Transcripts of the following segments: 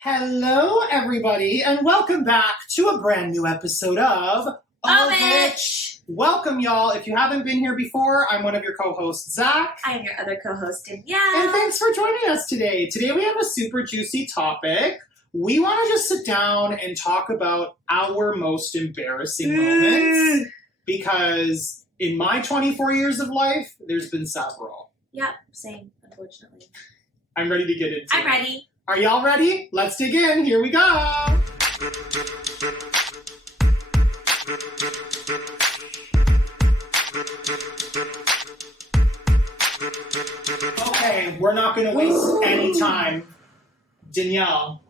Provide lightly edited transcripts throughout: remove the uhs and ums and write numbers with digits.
Hello, everybody, and welcome back to a brand new episode of Bitch. Welcome, y'all. If you haven't been here before, I'm one of your co-hosts, Zach. I'm your other co-host, Danielle. And thanks for joining us today. Today we have a super juicy topic. We want to just sit down and talk about our most embarrassing moments because in my 24 years of life, there's been several. Yep, same, unfortunately. I'm ready to get into it. I'm ready. Are y'all ready? Let's dig in. Here we go. Okay, we're not going to waste any time. Danielle,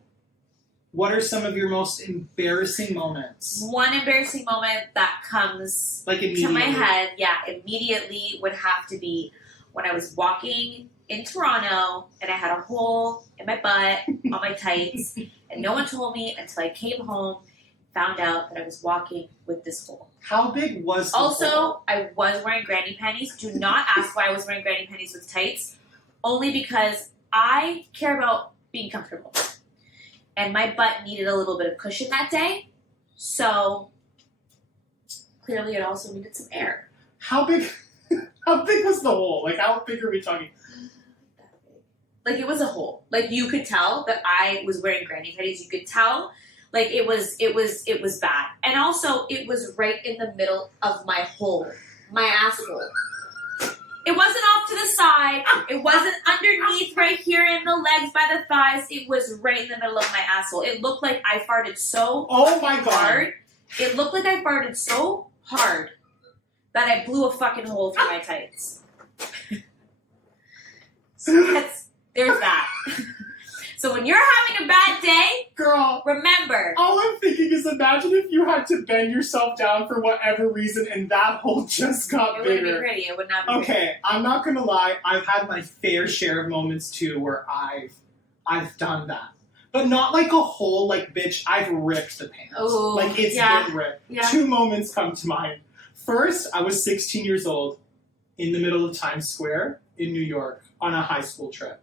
what are some of your most embarrassing moments? One embarrassing moment that comes to my head, immediately would have to be when I was walking in Toronto and I had a hole in my butt on my tights and no one told me until I came home, found out that I was walking with this hole. How big was the hole? I was wearing granny panties. Do not ask why I was wearing granny panties with tights, only because I care about being comfortable. And my butt needed a little bit of cushion that day, so clearly it also needed some air. How big was the hole? Like, how big are we talking? Like, it was a hole. Like, you could tell that I was wearing granny panties. You could tell, like, it was bad. And also, it was right in the middle of my hole, my asshole. It wasn't off to the side. It wasn't underneath right here in the legs by the thighs. It was right in the middle of my asshole. It looked like I farted so hard. It looked like I farted so hard that I blew a fucking hole through my tights. So there's that. So when you're having a bad day, girl, remember. All I'm thinking is imagine if you had to bend yourself down for whatever reason and that hole just got bigger. It wouldn't be pretty. It would not be pretty. Okay, I'm not gonna lie. I've had my fair share of moments too where I've done that. But not like a hole, like, bitch, I've ripped the pants. Ooh, like, it's been ripped. Yeah. 2 moments come to mind. First, I was 16 years old in the middle of Times Square in New York on a high school trip.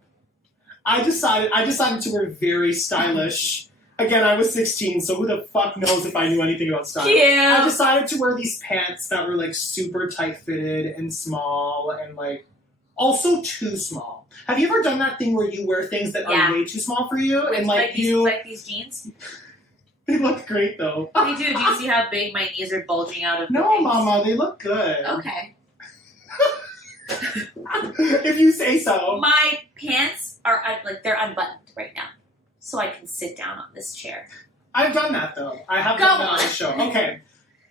I decided to wear very stylish. Again, I was 16, so who the fuck knows if I knew anything about style. Yeah. I decided to wear these pants that were, like, super tight-fitted and small and, like, also too small. Have you ever done that thing where you wear things that are way too small for you? With, and, like these jeans? They look great, though. They do. Do you see how big my knees are bulging out of No, Mama, they look good. Okay. If you say so. My pants are, they're unbuttoned right now, so I can sit down on this chair. I've done that, though. I have done that on the show. Okay.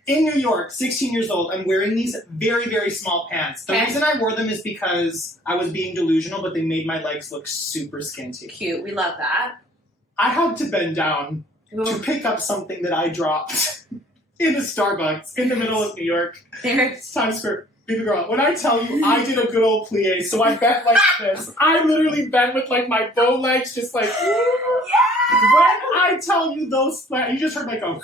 In New York, 16 years old, I'm wearing these very, very small pants. The reason I wore them is because I was being delusional, but they made my legs look super skinty. Cute. We love that. I had to bend down to pick up something that I dropped in a Starbucks in the middle of New York. There's Times Square. Baby girl, when I tell you I did a good old plie, so I bent like this. I literally bent with, like, my bow legs just like... Yeah! When I tell you those split, you just heard, like, a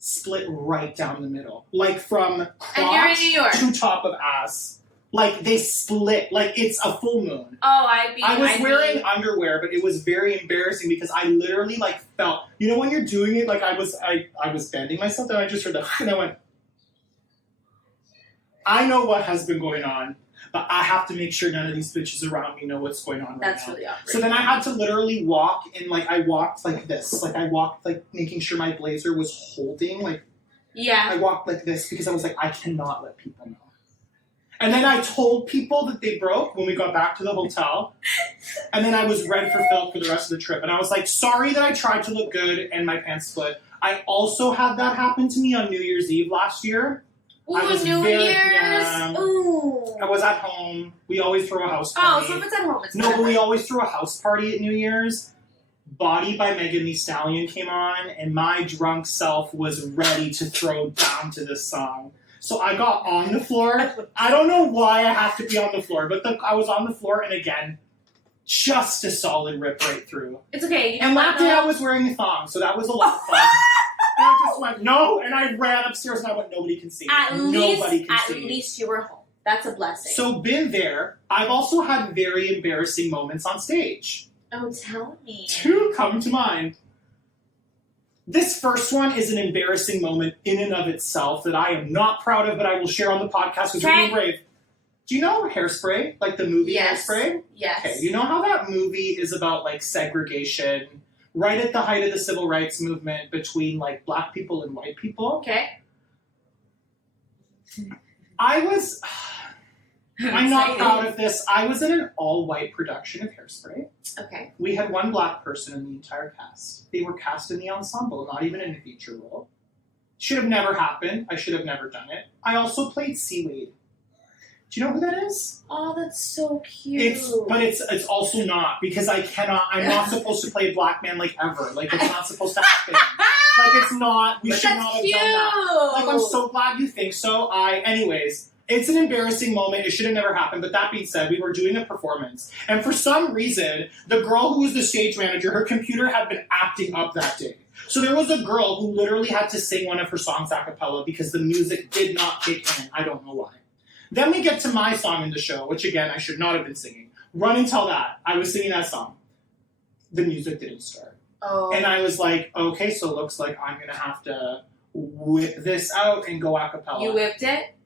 split right down the middle. Like, from crotch to top of ass. Like, they split. Like, it's a full moon. Oh, I was wearing underwear, but it was very embarrassing because I literally, like, felt... You know when you're doing it, like, I was bending myself, and I just heard the... And I went... I know what has been going on, but I have to make sure none of these bitches around me know what's going on right now. That's really awkward. So then I had to literally walk, and, like, I walked like this. Like, I walked, like, making sure my blazer was holding, like... Yeah. I walked like this because I was like, I cannot let people know. And then I told people that they broke when we got back to the hotel. And then I was red for Phil for the rest of the trip. And I was like, sorry that I tried to look good and my pants split. I also had that happen to me on New Year's Eve last year. Ooh, New Year's! Yeah, Ooh. I was at home. We always throw a house party. Oh, so if it's at home, it's No, but we always throw a house party at New Year's. Body by Megan Thee Stallion came on, and my drunk self was ready to throw down to this song. So I got on the floor. I don't know why I have to be on the floor, but I was on the floor, and again, just a solid rip right through. It's okay. You know and what, that day I was wearing a thong, so that was a lot of fun. And I just went, no, and I ran upstairs, and I went, nobody can see me. Nobody can see me. At least you were home. That's a blessing. So been there. I've also had very embarrassing moments on stage. Oh, tell me. Two come to mind. This first one is an embarrassing moment in and of itself that I am not proud of, but I will share on the podcast because we're being brave. Do you know Hairspray? Like the movie Hairspray? Yes. Okay, you know how that movie is about like segregation, right at the height of the civil rights movement between like black people and white people? Okay. I'm not proud of this. I was in an all-white production of Hairspray. Okay. We had one black person in the entire cast. They were cast in the ensemble, not even in a feature role. Should have never happened. I should have never done it. I also played SAYYY. Do you know who that is? Oh, that's so cute. It's also not, because I'm not supposed to play a black man like ever. Like, it's not supposed to happen. Like, it's not, we should not have done that. Like, I'm so glad you think so. Anyways, it's an embarrassing moment. It should have never happened. But that being said, we were doing a performance. And for some reason, the girl who was the stage manager, her computer had been acting up that day. So there was a girl who literally had to sing one of her songs a cappella because the music did not kick in. I don't know why. Then we get to my song in the show, which again, I should not have been singing. Run and Tell That. I was singing that song. The music didn't start. Oh. And I was like, okay, so it looks like I'm going to have to whip this out and go a cappella. You whipped it?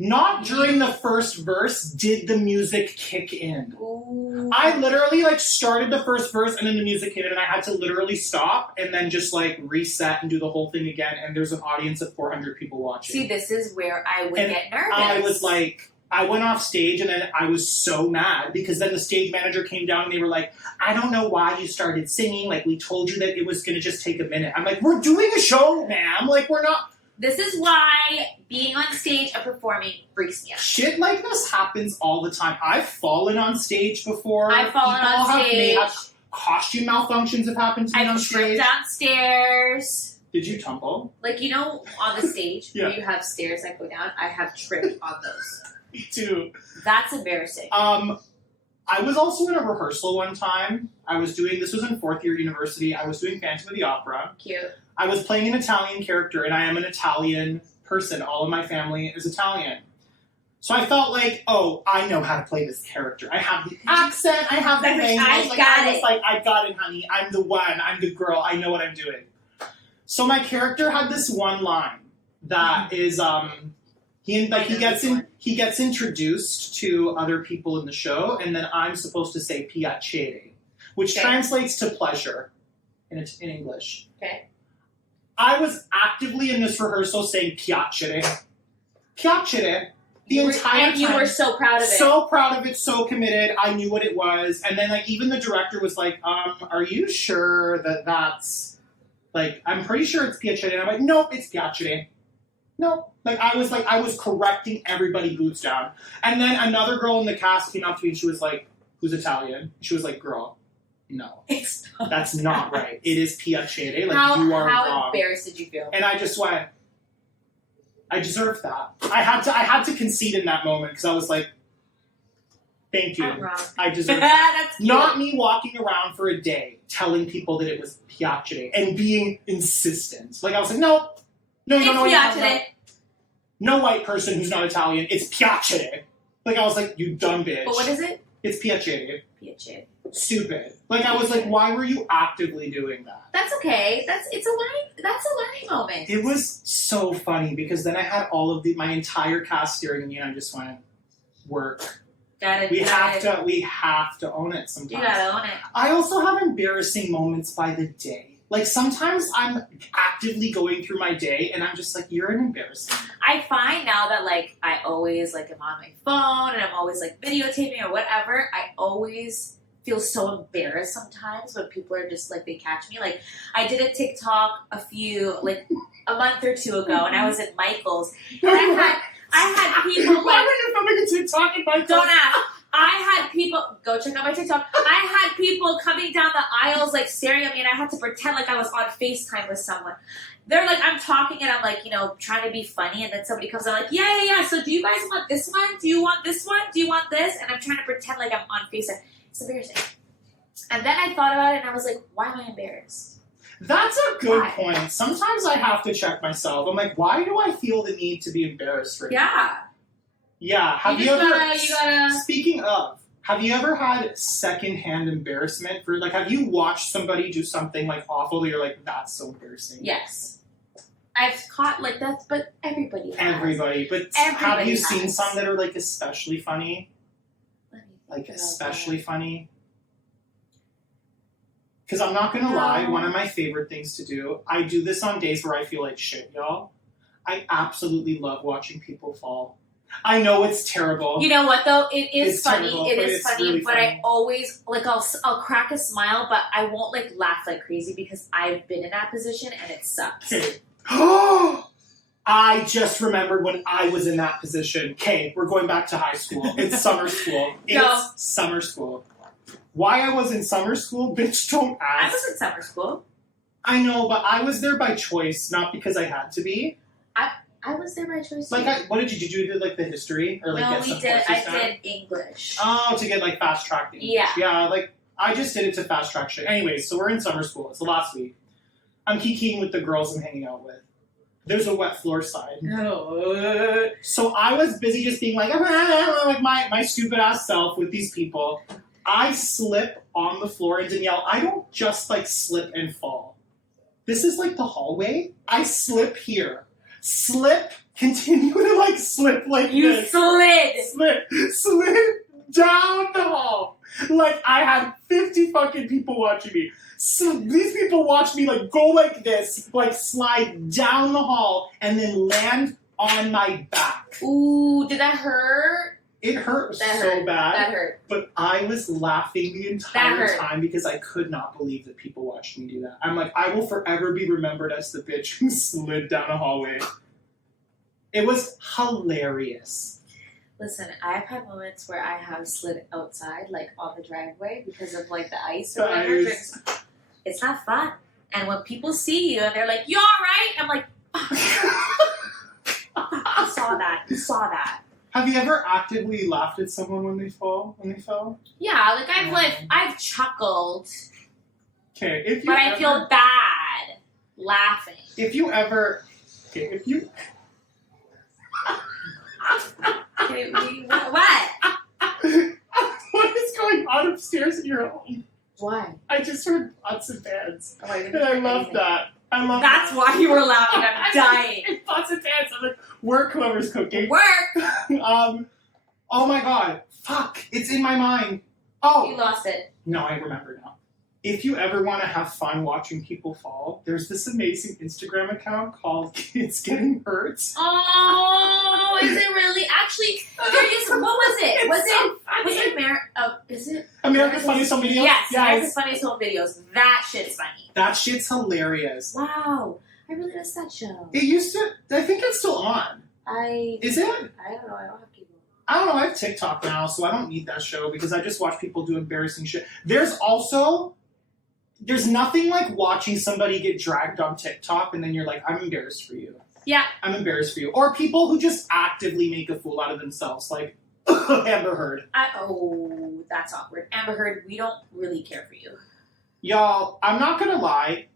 Not during the first verse did the music kick in. Ooh. I literally like started the first verse and then the music hit it and I had to literally stop and then just like reset and do the whole thing again, and there's an audience of 400 people watching. See, this is where I would get nervous. I was like, I went off stage and then I was so mad because then the stage manager came down and they were like, I don't know why you started singing. Like, we told you that it was going to just take a minute. I'm like, we're doing a show, ma'am. Like, we're not. This is why being on stage and performing freaks me out. Shit like this happens all the time. I've fallen on stage before. I've fallen on stage. Costume malfunctions have happened to me on stage. I've tripped downstairs. Did you tumble? Like, you know, on the stage Yeah. where you have stairs that go down, I have tripped on those. Me too. That's embarrassing. I was also in a rehearsal one time. This was in fourth year university. I was doing Phantom of the Opera. Cute. I was playing an Italian character, and I am an Italian person. All of my family is Italian. So I felt like, oh, I know how to play this character. I have the accent. I have the language. I got it, honey. I'm the one. I'm the girl. I know what I'm doing. So my character had this one line that is, he gets introduced to other people in the show, and then I'm supposed to say piacere, which translates to pleasure in English. Okay. I was actively in this rehearsal saying piacere. Piacere. The entire time. And you were so proud of it. So proud of it, so committed. I knew what it was. And then like even the director was like, are you sure that that's like, I'm pretty sure it's piacere. And I'm like, nope, it's piacere. No. I was correcting everybody boots down. And then another girl in the cast came up to me and she was like, who's Italian? She was like, girl. No, that's not right. It is piacere. Like, you are wrong. How embarrassed did you feel? And I just went, I deserve that. I had to concede in that moment because I was like, thank you. I'm wrong. I deserve that. That's cute. Not me walking around for a day telling people that it was piacere and being insistent. Like, I was like, no, you don't know what you're talking about. No white person who's not Italian. It's piacere. Like, I was like, you dumb bitch. But what is it? It's piacere. Piacere. Stupid. Like, I was like, why were you actively doing that? That's okay. That's a learning moment. It was so funny because then I had all of my entire cast staring at me and I just went, work. We have to own it sometimes. You gotta own it. I also have embarrassing moments by the day. Like, sometimes I'm actively going through my day and I'm just like, you're an embarrassing. I find now that, like, I always, like, am on my phone and I'm always, like, videotaping or whatever, I always feel so embarrassed sometimes when people are just, like, they catch me. Like, I did a TikTok a month or two ago and I was at Michael's and I had people, like... Why were you filming a TikTok at Michael's? Don't ask. I had people, go check out my TikTok, I had people coming down the aisles, like, staring at me, and I had to pretend like I was on FaceTime with someone. They're like, I'm talking, and I'm like, you know, trying to be funny, and then somebody comes out like, yeah, so do you guys want this one? Do you want this one? Do you want this? And I'm trying to pretend like I'm on FaceTime. It's embarrassing. And then I thought about it, and I was like, why am I embarrassed? That's a good point. Sometimes I have to check myself. I'm like, why do I feel the need to be embarrassed right now? Yeah. Yeah. Have you ever... You gotta... Speaking of, Have you ever had secondhand embarrassment for, like, have you watched somebody do something, like, awful that you're like, that's so embarrassing? Yes. I've caught, like, that, but everybody has. Everybody. But have you seen some that are, like, especially funny? Like, especially funny? Because I'm not going to lie, one of my favorite things to do, I do this on days where I feel like shit, y'all. I absolutely love watching people fall. I know it's terrible. You know what though? It is It's funny. terrible, It but is it's funny, really but funny. I always like I'll crack a smile, but I won't like laugh like crazy because I've been in that position and it sucks. Okay. I just remembered when I was in that position. Okay, we're going back to high school. It's summer school. It's summer school. Why I was in summer school, bitch, don't ask. I was in summer school. I know, but I was there by choice, not because I had to be. I was there by choice. Like, what did you do? Did you do like the history or like No, get we some did. courses I down? did English. Oh, to get like fast track things. Yeah. Yeah, like I just did it to fast track shit. Anyways, so we're in summer school. It's the last week. I'm kikiing with the girls I'm hanging out with. There's a wet floor side. No. So I was busy just being like, like my stupid ass self with these people. I slip on the floor, and Danielle, I don't just like slip and fall. This is like the hallway. I slip here. Slip, continue to like slip like You this. Slid down the hall. Like I had 50 fucking people watching me. So these people watch me like go like this, like slide down the hall, and then land on my back. Ooh, did that hurt? It hurt That so hurt. bad. That hurt. But I was laughing the That entire hurt. time because I could not believe that people watched me do that. I'm like, I will forever be remembered as the bitch who slid down a hallway. It was hilarious. Listen, I've had moments where I have slid outside, like on the driveway, because of like the ice or The whatever. ice. It's not fun. And when people see you and they're like, "You all right?" I'm like, "I saw that. You saw that." Have you ever actively laughed at someone when they fell? Yeah, like I've chuckled, Okay, if you but ever, I feel bad laughing. if you ever, okay, if you, Okay, what? what is going on upstairs in your home? Why? I just heard pots and pans, Oh, I didn't and I hear love anything. that. I love That's that. why you were laughing. I'm dying. Pots and pans. I'm like, work whoever's cooking. Work. Oh my god. Fuck. It's in my mind. You Oh. lost it. No, I remember now. If you ever want to have fun watching people fall, there's this amazing Instagram account called Kids Getting Hurt. Oh, is it really? Actually, there is. What was it? Was it is it America's Funniest Home Videos? Yes, America's Funniest Home Videos. That shit's funny. That shit's hilarious. Wow, I really missed that show. It used to, I think it's still on. Is it? I don't know. I don't have cable. I don't know, I have TikTok now, so I don't need that show because I just watch people do embarrassing shit. There's nothing like watching somebody get dragged on TikTok and then you're like, I'm embarrassed for you. Yeah. I'm embarrassed for you. Or people who just actively make a fool out of themselves, like Amber Heard. Oh, that's awkward. Amber Heard, we don't really care for you. Y'all, I'm not gonna lie,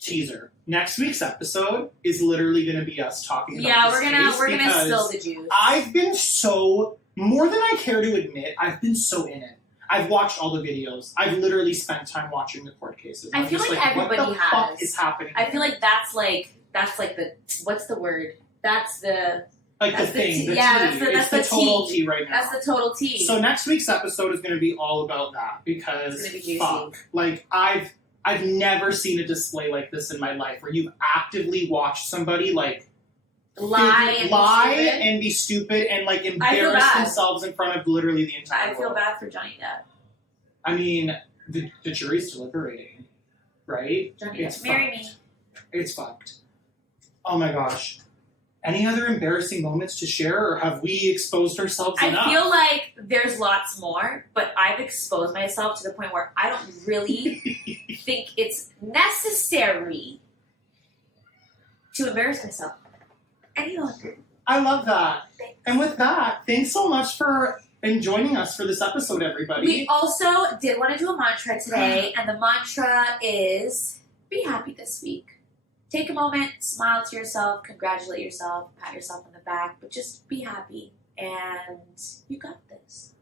teaser. Next week's episode is literally gonna be us talking about Yeah, this we're case gonna because spill the juice. I've been so, more than I care to admit, I've been so in it. I've watched all the videos. I've literally spent time watching the court cases. I I'm feel just like everybody what the has. fuck is happening? I feel like that's like the what's the word? That's the like that's the thing, the yeah, tea. that's the It's the total tea. tea right now. That's the total tea. So next week's episode is going to be all about that because It's gonna be juicy. fuck, like I've never seen a display like this in my life where you actively watch somebody like lie and be stupid and like feel embarrass bad. themselves in front of literally the entire I world. feel bad for Johnny Depp. I mean, the jury's deliberating, right? Johnny It's Depp, marry fucked. me. It's fucked. Oh my gosh. Any other embarrassing moments to share, or have we exposed ourselves enough? I feel like there's lots more, but I've exposed myself to the point where I don't really think it's necessary to embarrass myself any longer. I love that. And with that, thanks so much for joining us for this episode, everybody. We also did want to do a mantra today, and the mantra is be happy this week. Take a moment, smile to yourself, congratulate yourself, pat yourself on the back, but just be happy, and you got this.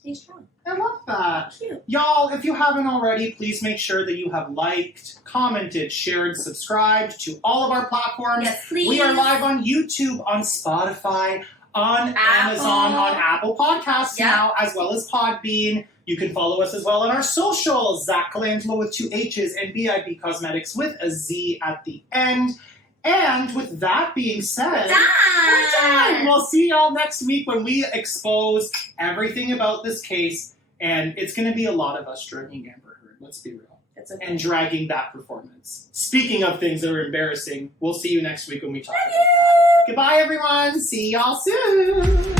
Stay strong. I love that. Cute. Y'all, if you haven't already, please make sure that you have liked, commented, shared, subscribed to all of our platforms. Yes, please. We are live on YouTube, on Spotify, on Apple. Amazon, on Apple Podcasts Yep. now, as well as Podbean. You can follow us as well on our socials, Zach Colangelo with 2 H's and BIB Cosmetics with a Z at the end. And with that being said, we're done. We'll see y'all next week when we expose everything about this case. And it's going to be a lot of us dragging Amber Heard. Let's be real. That's okay. And dragging that performance. Speaking of things that are embarrassing, we'll see you next week when we talk about that. Goodbye, everyone. See y'all soon.